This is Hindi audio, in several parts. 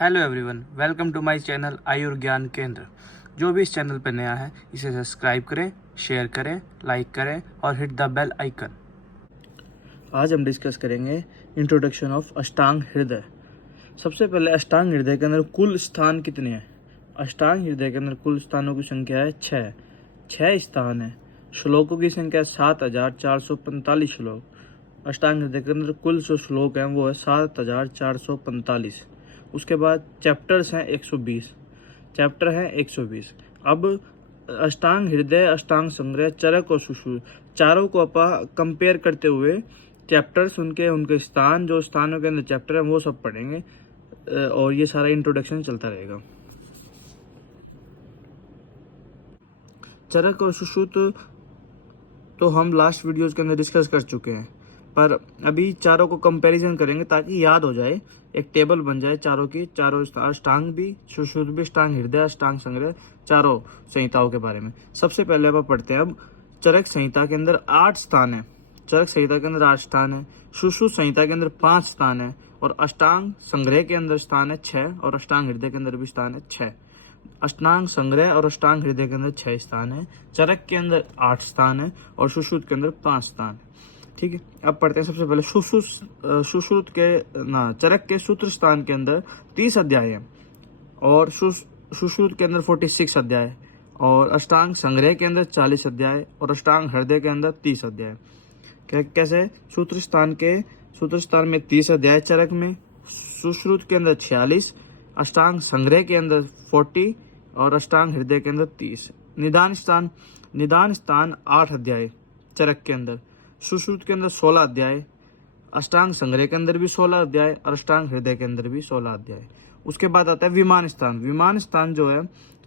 Hello everyone, welcome to my channel Ayur Gyan Kendra. जो भी इस चैनल पर नया है इसे सब्सक्राइब करें, शेयर करें, लाइक करें और हिट द बेल आइकन। आज हम डिस्कस करेंगे इंट्रोडक्शन ऑफ अष्टांग हृदय। सबसे पहले अष्टांग हृदय के अंदर कुल स्थान कितने हैं? अष्टांग हृदय के अंदर कुल स्थानों की संख्या है 6 स्थान है। श्लोकों की संख्या 7445 श्लोक। अष्टांग हृदय के अंदर कुल जो श्लोक हैं वो है 7445। उसके बाद चैप्टर्स हैं 120। चैप्टर हैं 120। अब अष्टांग हृदय, अष्टांग संग्रह, चरक और सुश्रुत चारों को अपन कंपेयर करते हुए चैप्टर्स उनके स्थान, जो स्थानों के अंदर चैप्टर हैं वो सब पढ़ेंगे और ये सारा इंट्रोडक्शन चलता रहेगा। चरक और सुश्रुत तो हम लास्ट वीडियोस के अंदर डिस्कस कर चुके हैं, पर अभी चारों को कंपैरिजन करेंगे ताकि याद हो जाए, एक टेबल बन जाए चारों की। चारों अष्टांग भी, सुश्रुत भी, अष्टांग हृदय, अष्टांग संग्रह, चारों संहिताओं के बारे में। सबसे पहले अब पढ़ते हैं। अब चरक संहिता के अंदर 8 स्थान है। चरक संहिता के अंदर 8 स्थान है। सुश्रुत संहिता के अंदर 5 स्थान है और अष्टांग संग्रह के अंदर स्थान है 6 और अष्टांग हृदय के अंदर भी स्थान है 6। अष्टांग संग्रह और अष्टांग हृदय के अंदर 6 स्थान है। चरक के अंदर 8 स्थान है और सुश्रुत के अंदर 5 स्थान है। ठीक है, अब पढ़ते हैं। सबसे पहले सुश्रुत के चरक के सूत्र स्थान के अंदर 30 अध्याय है और सुश्रुत के अंदर 46 अध्याय और अष्टांग संग्रह के अंदर 40 अध्याय और अष्टांग हृदय के अंदर 30 अध्याय। कैसे? सूत्र स्थान में 30 अध्याय, चरक में, सुश्रुत के अंदर 46, अष्टांग संग्रह के अंदर 40 और अष्टांग हृदय के अंदर 30। निदान स्थान 8 अध्याय चरक के अंदर, सुश्रुत के अंदर 16 अध्याय, अष्टांग संग्रह के अंदर भी 16 अध्याय और अष्टांग हृदय के अंदर भी 16 अध्याय। उसके बाद आता है विमान स्थान जो है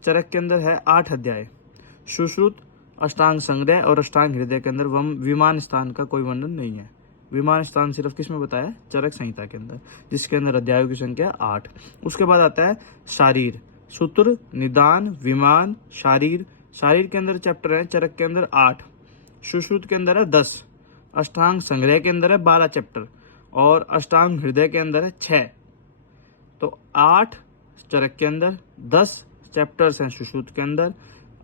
चरक के अंदर है 8 अध्याय। सुश्रुत, अष्टांग संग्रह और अष्टांग हृदय के अंदर विमान स्थान का कोई वर्णन नहीं है। विमान स्थान सिर्फ किस में बताया? चरक संहिता के अंदर, जिसके अंदर अध्यायों की संख्या 8। उसके बाद आता है शारीर, सूत्र, निदान, विमान, शारीर के अंदर चैप्टर है चरक के अंदर 8, सुश्रुत के अंदर है 10, अष्टांग संग्रह के अंदर है 12 चैप्टर और अष्टांग हृदय के अंदर है 6। तो 8 चरक के अंदर, 10 चैप्टर्स हैं सुश्रुत के अंदर,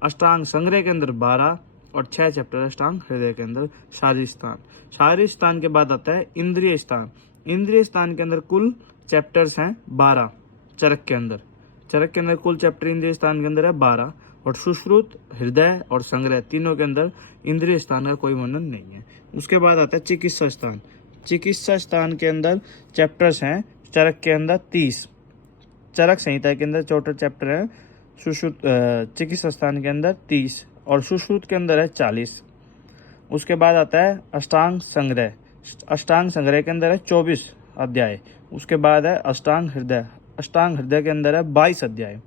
अष्टांग संग्रह के अंदर 12 और 6 चैप्टर अष्टांग हृदय के अंदर। शारीर स्थान के बाद आता है इंद्रिय स्थान के अंदर कुल चैप्टर्स हैं 12 चरक के अंदर कुल चैप्टर इंद्रिय स्थान के अंदर है 12 और सुश्रुत, हृदय और संग्रह तीनों के अंदर इंद्रिय स्थान का कोई वर्णन नहीं है। उसके बाद आता है चिकित्सा स्थान के अंदर चैप्टर्स हैं चरक के अंदर 30, चरक संहिता के अंदर टोटल चैप्टर है सुश्रुत चिकित्सा स्थान के अंदर 30 और सुश्रुत के अंदर है 40। उसके बाद आता है अष्टांग संग्रह के अंदर है 24 अध्याय। उसके बाद है अष्टांग हृदय के अंदर है 22 अध्याय।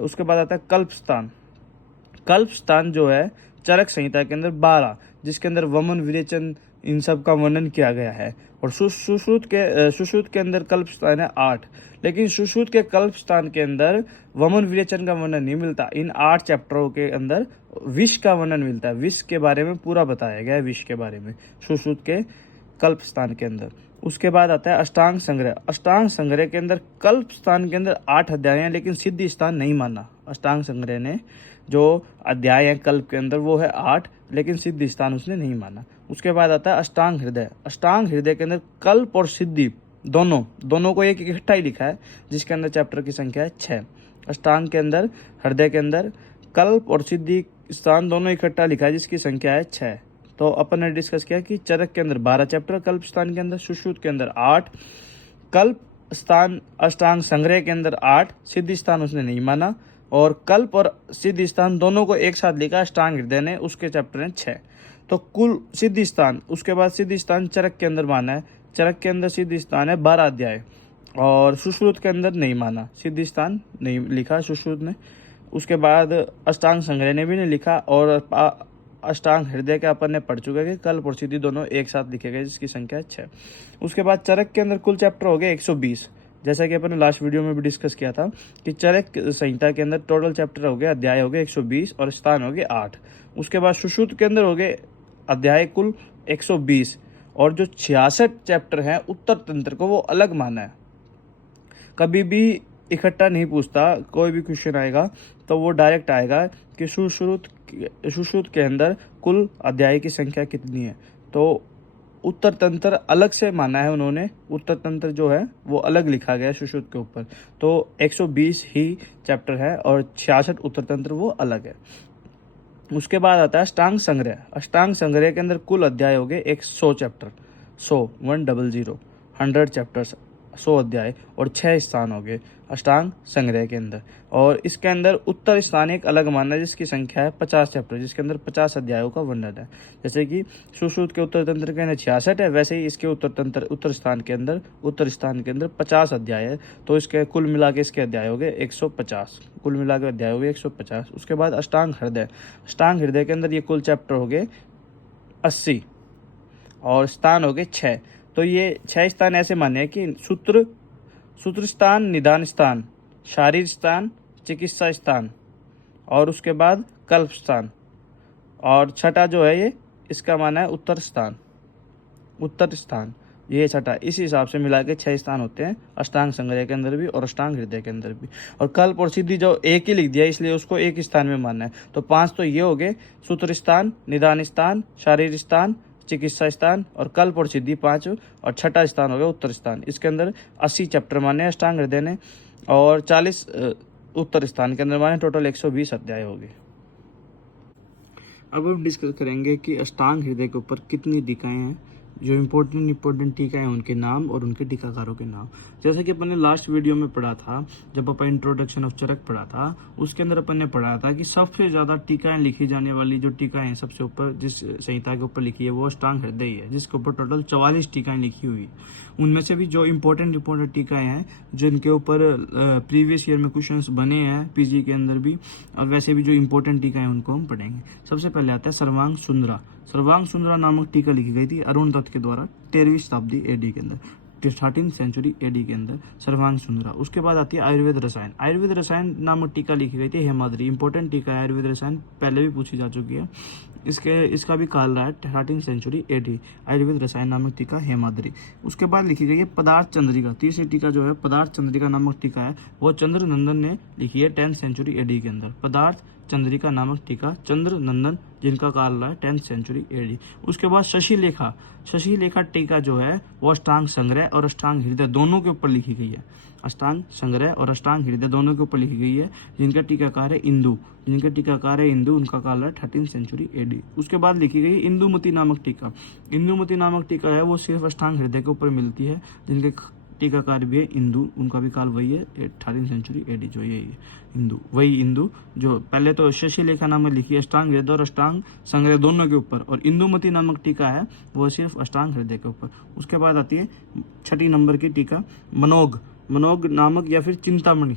उसके बाद आता है कल्प स्थान जो है चरक संहिता के अंदर 12, जिसके अंदर वमन, विरेचन इन सब का वर्णन किया गया है। और सुश्रुत के अंदर कल्प स्थान है 8, लेकिन सुश्रुत के कल्प स्थान के अंदर वमन, विरेचन का वर्णन नहीं मिलता। इन 8 चैप्टरों के अंदर विष का वर्णन मिलता है। विष के बारे में पूरा बताया गया है, विष के बारे में सुश्रुत के कल्प स्थान के अंदर। उसके बाद आता है अष्टांग संग्रह के अंदर कल्प स्थान के अंदर 8 अध्याय हैं, लेकिन सिद्धि स्थान नहीं माना। अष्टांग संग्रह ने जो अध्याय है कल्प के अंदर वो है 8, लेकिन सिद्धि स्थान उसने नहीं माना। उसके बाद आता है अष्टांग हृदय के अंदर कल्प और सिद्धि दोनों को एक इकट्ठा ही लिखा है, जिसके अंदर चैप्टर की संख्या है 6। अष्टांग के अंदर, हृदय के अंदर कल्प और सिद्धि स्थान दोनों इकट्ठा लिखा है, जिसकी संख्या है 6। तो अपन ने डिस्कस किया कि चरक के अंदर 12 चैप्टर कल्प स्थान के अंदर, सुश्रुत के अंदर 8, कल्प स्थान अष्टांग संग्रह के अंदर 8, सिद्धि स्थान उसने नहीं माना और कल्प और सिद्धि स्थान दोनों को एक साथ लिखा अष्टांग हृदय ने, उसके चैप्टर हैं 6। तो कुल सिद्धि स्थान, उसके बाद सिद्धि स्थान चरक के अंदर माना है। चरक के अंदर सिद्धि स्थान है 12 अध्याय और सुश्रुत के अंदर नहीं माना, सिद्धि स्थान नहीं लिखा सुश्रुत ने। उसके बाद अष्टांग संग्रह ने भी नहीं लिखा और अष्टांग हृदय के अपन ने पढ़ चुके हैं कि कल्प और सिद्धि दोनों एक साथ लिखे गए, जिसकी संख्या है 6। उसके बाद चरक के अंदर कुल चैप्टर हो गए 120, जैसा कि अपन ने लास्ट वीडियो में भी डिस्कस किया था कि चरक संहिता के अंदर टोटल चैप्टर हो गए, अध्याय हो गए 120 और स्थान हो गए 8। उसके बाद सुश्रुत के अंदर हो गए अध्याय कुल 120 और जो 66 चैप्टर हैं उत्तर तंत्र को वो अलग माना है। कभी भी इकट्ठा नहीं पूछता। कोई भी क्वेश्चन आएगा तो वो डायरेक्ट आएगा कि सुश्रुत के अंदर कुल अध्याय की संख्या कितनी है। तो उत्तर तंत्र अलग से माना है उन्होंने, उत्तर तंत्र जो है वो अलग लिखा गया है सुश्रुत के ऊपर। तो 120 ही चैप्टर है और 66 उत्तर तंत्र वो अलग है। उसके बाद आता है अष्टांग संग्रह। अष्टांग संग्रह के अंदर कुल अध्याय हो गए 100 चैप्टर, 100 चैप्टर्स, 100 अध्याय और 6 स्थान हो गए अष्टांग संग्रह के अंदर। और इसके अंदर उत्तर स्थान एक अलग माना है जिसकी संख्या है 50 चैप्टर, जिसके अंदर 50 अध्यायों का वर्णन है। जैसे कि सुश्रुत के उत्तर तंत्र के अंदर 66 है, वैसे ही इसके उत्तर स्थान के अंदर 50 अध्याय है। तो इसके कुल मिला के इसके अध्याय हो गए 150, कुल मिला के अध्याय हो गए 150। उसके बाद अष्टांग हृदय। अष्टांग हृदय के अंदर ये कुल चैप्टर हो गए 80 और स्थान हो गए 6। तो ये 6 स्थान ऐसे माने हैं कि सूत्र स्थान, निदान स्थान, शारीर स्थान, चिकित्सा स्थान और उसके बाद कल्प स्थान, और छठा जो है ये इसका माना है उत्तर स्थान, ये छठा। इस हिसाब से मिला के 6 स्थान होते हैं अष्टांग संग्रह के अंदर भी और अष्टांग हृदय के अंदर भी। और कल्प और सिद्धि जो एक ही लिख दिया इसलिए उसको एक स्थान में मानना है। तो 5 तो ये हो गए, सूत्र स्थान, निदान स्थान, शारीर स्थान, चिकित्सा स्थान और कल्प और सिद्धि 5, और छठा स्थान हो गया उत्तर स्थान। इसके अंदर 80 चैप्टर माने अष्टांग हृदय ने और 40 उत्तर स्थान के अंदर माने, टोटल 120 अध्याय हो गए। अब हम डिस्कस करेंगे कि अष्टांग हृदय के ऊपर कितनी टीकाएं हैं, जो इम्पोर्टेंट टीकाएं हैं उनके नाम और उनके टीकाकारों के नाम। जैसे कि अपन ने लास्ट वीडियो में पढ़ा था, जब अपन इंट्रोडक्शन ऑफ चरक पढ़ा था, उसके अंदर अपन ने पढ़ा था कि सबसे ज्यादा टीकाएं लिखी जाने वाली जो टीकाएं हैं सबसे ऊपर जिस संहिता के ऊपर लिखी है वो अष्टांग हृदय है, जिसके ऊपर टोटल 44 टीकाएं लिखी हुई। उनमें से भी जो इम्पोर्टेंट टीकाएं हैं जिनके ऊपर प्रीवियस ईयर में क्वेश्चंस बने हैं पीजी के अंदर भी, और वैसे भी जो इम्पोर्टेंट टीकाएं उनको हम पढ़ेंगे। सबसे पहले आता है सर्वांग सुंदरा। सर्वांग सुंदरा नामक टीका लिखी गई थी अरुण दत्त के द्वारा 13वीं शताब्दी एडी के अंदर, 13th सेंचुरी एडी के अंदर सर्वांग सुंदरा। उसके बाद आती है आयुर्वेद रसायन। आयुर्वेद रसायन नामक टीका लिखी गई थी हेमाद्री। इंपॉर्टेंट टीका है आयुर्वेद रसायन, पहले भी पूछी जा चुकी है। इसका भी काल रहा है 13th सेंचुरी एडी। आयुर्वेद रसायन नामक टीका हेमाद्री। उसके बाद लिखी गई है पदार्थ चंद्रिका। तीसरी टीका जो है पदार्थ चंद्रिका नामक टीका है वो चंद्र नंदन ने लिखी है 10th सेंचुरी एडी के अंदर। पदार्थ चंद्रिका नामक टीका चंद्र नंदन, जिनका काल रहा है 10th सेंचुरी एडी। उसके बाद शशि लेखा टीका जो है वो अष्टांग संग्रह और अष्टांग हृदय दोनों के ऊपर लिखी गई है। अष्टांग संग्रह और अष्टांग हृदय दोनों के ऊपर लिखी गई है, जिनका टीकाकार है इंदु। उनका काल है 13th सेंचुरी एडी। उसके बाद लिखी गई इंदुमती नामक टीका। इंदुमती नामक टीका है वो सिर्फ अष्टांग हृदय के ऊपर मिलती है, जिनके टीकाकार भी है इंदु। उनका भी काल वही है 18th सेंचुरी एडी। जो ये इंदु जो पहले तो शशि लेखा नाम में लिखी है अष्टांग हृदय और अष्टांग संग्रह दोनों के ऊपर, और इंदुमती नामक टीका है वो सिर्फ अष्टांग हृदय के ऊपर। उसके बाद आती है 6 नंबर की टीका मनोग नामक या फिर चिंतामणि,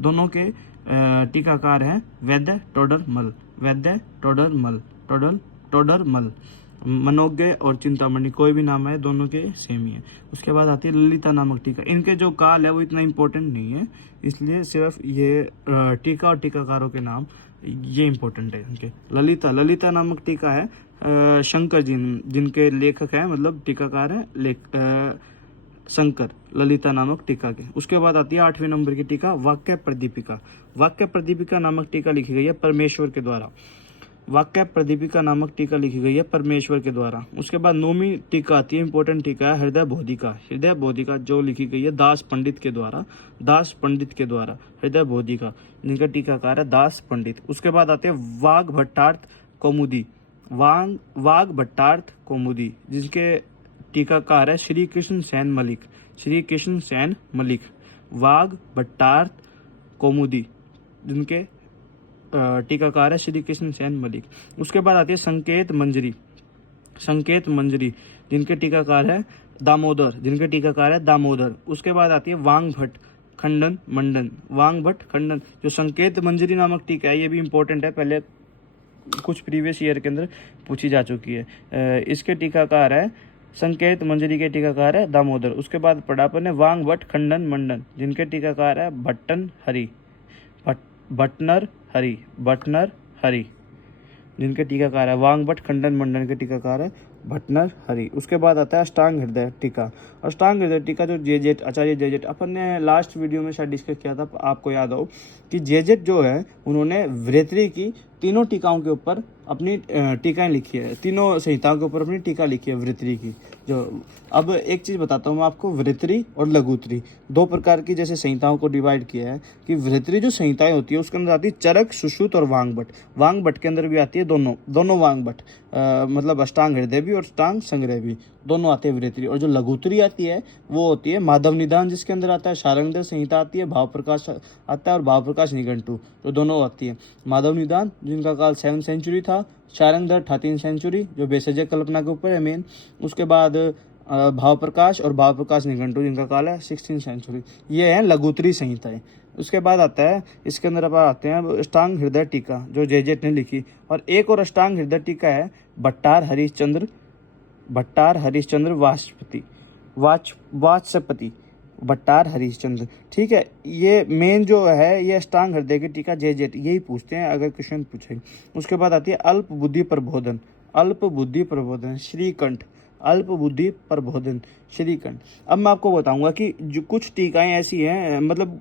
दोनों के टीकाकार हैं वैद्य टोडरमल। मनोज्ञ और चिंतामणि कोई भी नाम है, दोनों के सेम ही है। उसके बाद आती है ललिता नामक टीका। इनके जो काल है वो इतना इम्पोर्टेंट नहीं है, इसलिए सिर्फ ये टीका और टीकाकारों के नाम ये इम्पोर्टेंट है इनके। ललिता नामक टीका है शंकर जी, जिनके लेखक है मतलब टीकाकार है शंकर, ललिता नामक टीका के। उसके बाद आती है 8वें नंबर की टीका वाक्य प्रदीपिका नामक टीका लिखी गई है परमेश्वर के द्वारा। उसके बाद 9वीं टीका आती है, इंपॉर्टेंट टीका है हृदय बोधिका जो लिखी गई है दास पंडित के द्वारा हृदय बोधिका, जिनका टीकाकार है दास पंडित। उसके बाद आते हैं वाग भट्टार्थ कौमुदी, जिसके टीकाकार है श्री कृष्ण सेन मलिक। वाग भट्टार्थ कौमुदी, जिनके टीकाकार है श्री कृष्ण सेन मलिक। उसके बाद आती है संकेत मंजरी, जिनके टीकाकार है दामोदर। उसके बाद आती है वांग भट्ट खंडन, जो संकेत मंजरी नामक टीका है ये भी इम्पोर्टेंट है, पहले कुछ प्रीवियस ईयर के अंदर पूछी जा चुकी है। इसके टीकाकार है संकेत मंजरी के टीकाकार है दामोदर। उसके बाद पढ़ा अपन ने वांग भट्ट खंडन मंडन, जिनके टीकाकार है भट्टनर हरि, जिनके टीकाकार है वांग भट्ट खंडन मंडन के टीकाकार है भटनर हरि। उसके बाद आता है अष्टांग हृदय टीका। अष्टांग हृदय टीका जो जेजेट आचार्य जेजेट, अपन ने लास्ट वीडियो में शायद डिस्कस किया था, आपको याद हो कि जेजेट जो है उन्होंने वृत्री की तीनों टीकाओं के ऊपर अपनी टीकाएं लिखी है, तीनों संहिताओं के ऊपर अपनी टीका लिखी है वृत्री की। जो अब एक चीज़ बताता हूँ मैं आपको, वृत्री और लघुत्री दो प्रकार की जैसे संहिताओं को डिवाइड किया है कि वृत्री जो संहिताएं होती है उसके अंदर आती है चरक, सुश्रुत और वांगभट। वांगभट के अंदर भी आती है दोनों वांगभट, मतलब अष्टांग हृदय भी और अष्टांग संग्रह भी, दोनों आते हैं वृत्री। और जो लघुत्री आती है वो होती है माधव निदान, जिसके अंदर आता है शारंगदेव संहिता आती है, भाव प्रकाश आता है और भाव प्रकाश निघंटू, जो दोनों आती है। माधव निदान जिनका काल 7वीं सेंचुरी था, शारंगधर 13वीं सेंचुरी जो बेसजय कल्पना के ऊपर है मेन। उसके बाद भाव प्रकाश और भाव प्रकाश निघंटू जिनका काल है 16वीं सेंचुरी। ये है लघुत्री संहिताएं। उसके बाद आता है, इसके अंदर अब आते हैं अष्टांग हृदय टीका जो जेजेट ने लिखी। और एक और अष्टांग हृदय टीका है भट्टार हरिश्चंद्र वाचस्पति भट्टार हरिश्चंद्र, ठीक है। ये मेन जो है ये अष्टांग हृदय की टीका जेजेट, यही पूछते हैं अगर क्वेश्चन पूछे। उसके बाद आती है अल्प बुद्धि प्रबोधन श्रीकंठ, अल्प बुद्धि प्रबोधन श्रीकंठ। अब मैं आपको बताऊंगा कि जो कुछ टीकाएं ऐसी हैं, मतलब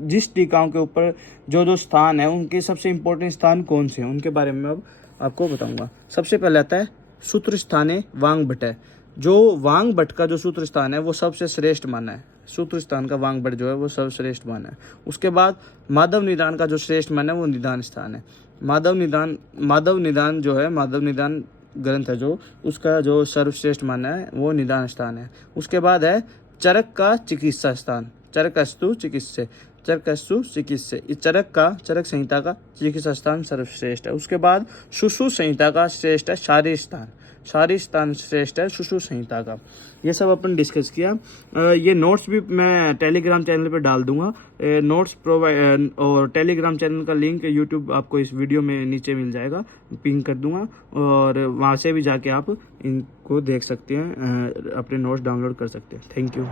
जिस टीकाओं के ऊपर जो स्थान है उनके सबसे इंपॉर्टेंट स्थान कौन से हैं उनके बारे में अब आपको बताऊंगा। सबसे पहले आता है सूत्र स्थाने वांगभट। जो वांगभट का जो सूत्र स्थान है वो सबसे श्रेष्ठ माना है, सूत्र स्थान का वांगभट जो है वो सर्वश्रेष्ठ माना है। उसके बाद माधव निदान का जो श्रेष्ठ माना है वो निदान स्थान है। माधव निदान जो है, माधव निदान ग्रंथ है जो, उसका जो सर्वश्रेष्ठ माना है वो निदान स्थान है। उसके बाद है चरक का चिकित्सा स्थान, चरक संहिता का चिकित्सा स्थान सर्वश्रेष्ठ है। उसके बाद सुश्रुत संहिता का श्रेष्ठ है शारीर स्थान श्रेष्ठ है सुश्रुत संहिता का। ये सब अपन डिस्कस किया। ये नोट्स भी मैं टेलीग्राम चैनल पे डाल दूंगा, नोट्स प्रोवाइड, और टेलीग्राम चैनल का लिंक यूट्यूब आपको इस वीडियो में नीचे मिल जाएगा, पिन कर दूंगा, और वहाँ से भी जाके आप इनको देख सकते हैं, अपने नोट्स डाउनलोड कर सकते हैं। Thank you.